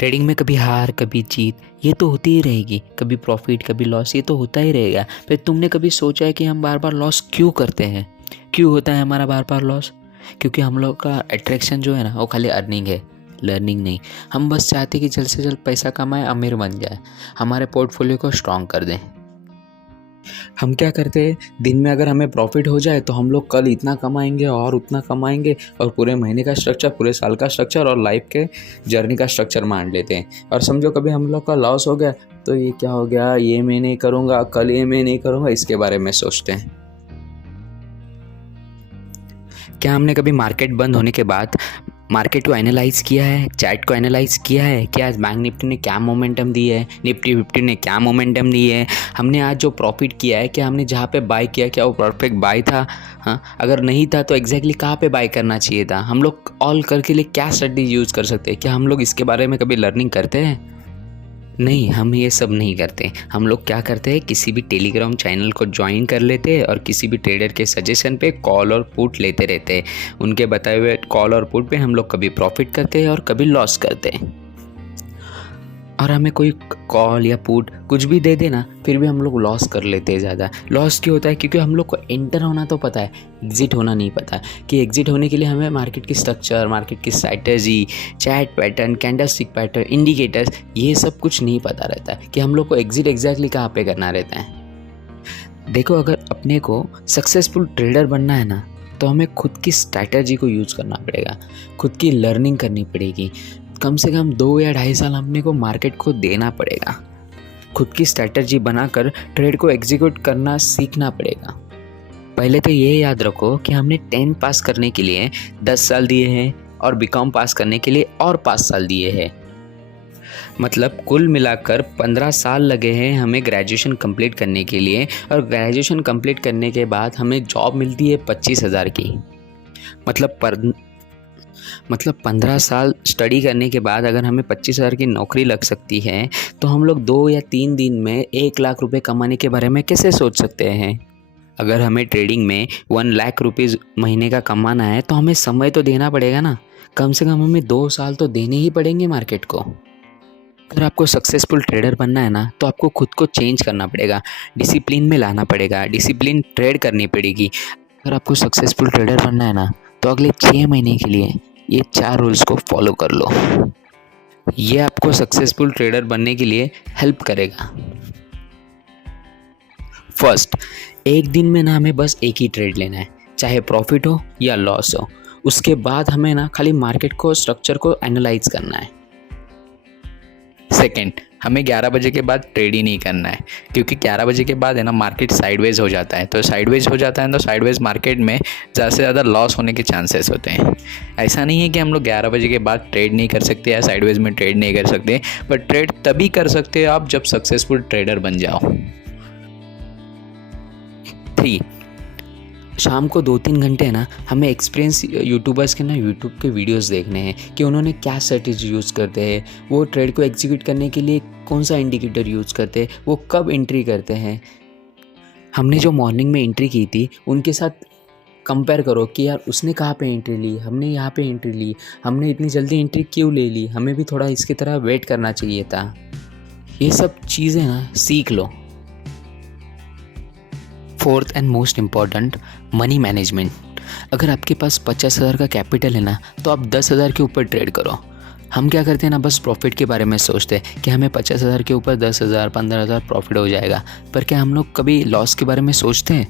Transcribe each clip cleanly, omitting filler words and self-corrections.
Trading में कभी हार कभी जीत ये तो होती ही रहेगी, कभी प्रॉफिट कभी लॉस ये तो होता ही रहेगा। फिर तुमने कभी सोचा है कि हम बार बार लॉस क्यों करते हैं? क्यों होता है हमारा बार बार लॉस? क्योंकि हम लोग का अट्रैक्शन जो है ना वो खाली अर्निंग है, लर्निंग नहीं। हम बस चाहते कि जल्द से जल्द पैसा कमाएं, अमीर बन जाए, हमारे पोर्टफोलियो को स्ट्रॉन्ग कर दें। हम क्या करते हैं, दिन में अगर हमें प्रॉफिट हो जाए तो हम लोग कल इतना कमाएंगे और उतना कमाएंगे, और पूरे महीने का स्ट्रक्चर, पूरे साल का स्ट्रक्चर और लाइफ के जर्नी का स्ट्रक्चर मान लेते हैं। और समझो कभी हम लोग का लॉस हो गया तो ये क्या हो गया, ये मैं नहीं करूँगा, कल ये मैं नहीं करूँगा, इसके बारे में सोचते हैं। क्या हमने कभी मार्केट बंद होने के बाद मार्केट को एनालाइज किया है, चार्ट को एनालाइज किया है कि आज बैंक निफ्टी ने क्या मोमेंटम दी है, निफ्टी 50 ने क्या मोमेंटम दी है, हमने आज जो प्रॉफिट किया है क्या हमने जहाँ पे बाय किया क्या वो परफेक्ट बाय था? हाँ, अगर नहीं था तो एग्जैक्टली कहाँ पे बाय करना चाहिए था? हम लोग ऑल करके लिए क्या स्ट्रेटजी यूज़ कर सकते हैं? क्या हम लोग इसके बारे में कभी लर्निंग करते हैं? नहीं, हम ये सब नहीं करते। हम लोग क्या करते हैं, किसी भी टेलीग्राम चैनल को ज्वाइन कर लेते हैं और किसी भी ट्रेडर के सजेशन पे कॉल और पुट लेते रहते हैं। उनके बताए हुए कॉल और पुट पे हम लोग कभी प्रॉफिट करते हैं और कभी लॉस करते हैं। और हमें कोई कॉल या पुट कुछ भी दे देना फिर भी हम लोग लॉस कर लेते हैं ज़्यादा। लॉस क्यों होता है? क्योंकि हम लोग को एंटर होना तो पता है, एग्जिट होना नहीं पता है। कि एग्जिट होने के लिए हमें मार्केट की स्ट्रक्चर, मार्केट की strategy, chat pattern, candlestick pattern, indicators, ये सब कुछ नहीं पता रहता है कि हम लोग को एग्जिट एग्जैक्टली कहाँ पे करना रहता है। देखो, अगर अपने को सक्सेसफुल ट्रेडर बनना है ना तो हमें खुद की स्ट्रैटेजी को यूज़ करना पड़ेगा, खुद की लर्निंग करनी पड़ेगी। कम से कम 2 या 2.5 साल हमने को मार्केट को देना पड़ेगा। खुद की स्ट्रैटेजी बनाकर ट्रेड को एग्जीक्यूट करना सीखना पड़ेगा। पहले तो ये याद रखो कि हमने 10 पास करने के लिए 10 साल दिए हैं और बीकॉम पास करने के लिए और 5 साल दिए हैं। मतलब कुल मिलाकर 15 साल लगे हैं हमें ग्रेजुएशन कंप्लीट करने के लिए, और ग्रेजुएशन कंप्लीट करने के बाद हमें जॉब मिलती है 25,000 की। मतलब 15 साल स्टडी करने के बाद अगर हमें 25,000 की नौकरी लग सकती है तो हम लोग 2 या 3 दिन में 1 लाख रुपए कमाने के बारे में कैसे सोच सकते हैं? अगर हमें ट्रेडिंग में 1 लाख रुपीज़ महीने का कमाना है तो हमें समय तो देना पड़ेगा ना। कम से कम हमें 2 साल तो देने ही पड़ेंगे मार्केट को। अगर आपको सक्सेसफुल ट्रेडर बनना है ना तो आपको खुद को चेंज करना पड़ेगा, डिसिप्लिन में लाना पड़ेगा, डिसिप्लिन ट्रेड करनी पड़ेगी। अगर आपको सक्सेसफुल ट्रेडर बनना है ना तो अगले 6 महीने के लिए ये 4 रूल्स को फॉलो कर लो। ये आपको सक्सेसफुल ट्रेडर बनने के लिए हेल्प करेगा। फर्स्ट, एक दिन में ना हमें बस एक ही ट्रेड लेना है, चाहे प्रॉफिट हो या लॉस हो। उसके बाद हमें ना खाली मार्केट को, स्ट्रक्चर को एनालाइज करना है। सेकेंड, हमें 11 बजे के बाद ट्रेड ही नहीं करना है, क्योंकि 11 बजे के बाद है ना मार्केट साइडवेज हो जाता है। तो साइडवेज हो जाता है तो साइडवेज मार्केट में ज़्यादा से ज़्यादा लॉस होने के चांसेस होते हैं। ऐसा नहीं है कि हम लोग 11 बजे के बाद ट्रेड नहीं कर सकते या साइडवेज में ट्रेड नहीं कर सकते, पर ट्रेड तभी कर सकते हो आप जब सक्सेसफुल ट्रेडर बन जाओ। 3, शाम को 2-3 घंटे है ना हमें एक्सपीरियंस यूट्यूबर्स के ना यूट्यूब के वीडियोस देखने हैं कि उन्होंने क्या स्ट्रेटेजी यूज़ करते हैं, वो ट्रेड को एग्जीक्यूट करने के लिए कौन सा इंडिकेटर यूज़ करते हैं, वो कब एंट्री करते हैं। हमने जो मॉर्निंग में एंट्री की थी उनके साथ कंपेयर करो कि यार उसने कहाँ पे एंट्री ली, हमने यहाँ पे एंट्री ली, हमने इतनी जल्दी एंट्री क्यों ले ली, हमें भी थोड़ा इसकी तरह वेट करना चाहिए था। ये सब चीज़ें ना सीख लो। 4th and most important, money management. अगर आपके पास 50,000 का कैपिटल है ना तो आप 10,000 के ऊपर ट्रेड करो। हम क्या करते हैं ना, बस प्रॉफिट के बारे में सोचते हैं कि हमें 50,000 के ऊपर 10,000 15,000 प्रॉफिट हो जाएगा, पर क्या हम लोग कभी लॉस के बारे में सोचते हैं?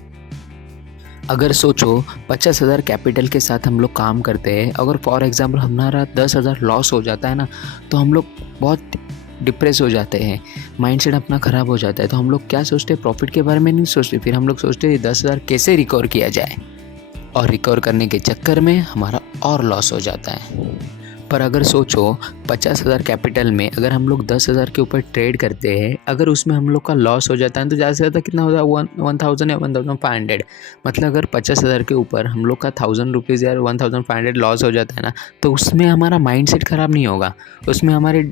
अगर सोचो 50,000 कैपिटल के साथ हम लोग काम करते हैं, अगर फॉर एग्जांपल हमारा 10,000 लॉस हो जाता है ना तो हम लोग बहुत डिप्रेस हो जाते हैं, माइंडसेट अपना ख़राब हो जाता है। तो हम लोग क्या सोचते हैं, प्रॉफिट के बारे में नहीं सोचते, फिर हम लोग सोचते हैं 10,000 कैसे रिकवर किया जाए, और रिकवर करने के चक्कर में हमारा और लॉस हो जाता है। पर अगर सोचो 50,000 कैपिटल में अगर हम लोग 10,000 के ऊपर ट्रेड करते हैं, अगर उसमें हम लोग का लॉस हो जाता है तो ज़्यादा से ज़्यादा कितना होता है, 1,000 या 1,500। मतलब अगर 50,000 के ऊपर हम लोग का 1,000 रुपीज़ या 1,500 लॉस हो जाता है ना तो उसमें हमारा माइंडसेट ख़राब नहीं होगा, उसमें हमारे,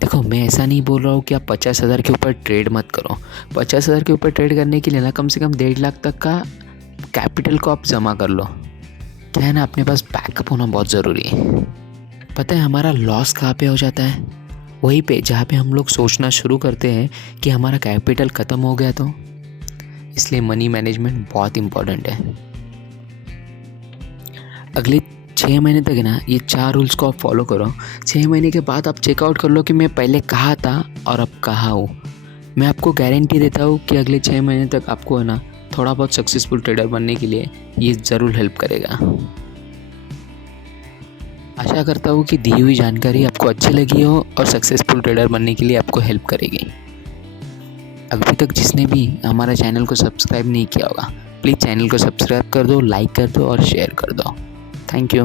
देखो मैं ऐसा नहीं बोल रहा हूँ कि आप 50,000 के ऊपर ट्रेड मत करो। 50,000 के ऊपर ट्रेड करने के लिए ना कम से कम 1.5 लाख तक का कैपिटल को आप जमा कर लो। क्या है ना, अपने पास बैकअप होना बहुत ज़रूरी है। पता है हमारा लॉस कहाँ पे हो जाता है? वहीं पे जहाँ पे हम लोग सोचना शुरू करते हैं कि हमारा कैपिटल ख़त्म हो गया तो। इसलिए मनी मैनेजमेंट बहुत इम्पोर्टेंट है। अगले 6 महीने तक है ना, ये 4 रूल्स को आप फॉलो करो। 6 महीने के बाद आप चेकआउट कर लो कि मैं पहले कहाँ था और अब कहाँ हूँ। मैं आपको गारंटी देता हूँ कि अगले 6 महीने तक आपको है ना थोड़ा बहुत सक्सेसफुल ट्रेडर बनने के लिए ये ज़रूर हेल्प करेगा। आशा करता हूँ कि दी हुई जानकारी आपको अच्छी लगी हो और सक्सेसफुल ट्रेडर बनने के लिए आपको हेल्प करेगी। अभी तक जिसने भी हमारा चैनल को सब्सक्राइब नहीं किया होगा, प्लीज़ चैनल को सब्सक्राइब कर दो, लाइक कर दो और शेयर कर दो। Thank you.